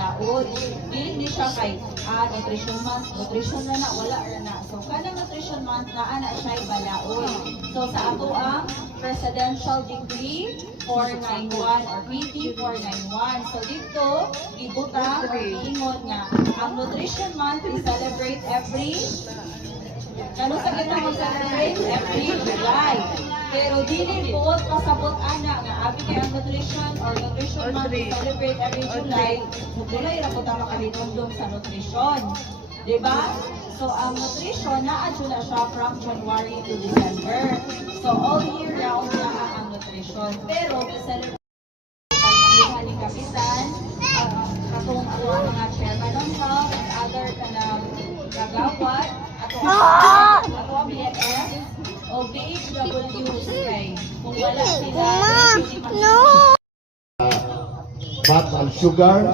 Daod, dili siya kay nutrition month, nutrition na wala na. So kada nutrition month na siya balaod. So sa ato ang Presidential Decree 491 or PT 491. So dito gibutang or giingon nga ang nutrition month is celebrate every sa kita mag-celebrate every July. Pero dili po pasabot ana nga abi kay ang nutrition or nutrition month celebrate every July. Mugulay ra po ta makalindom sa nutrition. Di ba? So ang nutrition naa na siya from January to December. So all year round na ang nutrition. Pero celebrate ni kapitan katong ang mga chairman ng health and other kanang kagawad ato ang BFF o BHWs kay kung wala sila no. Fat and sugar,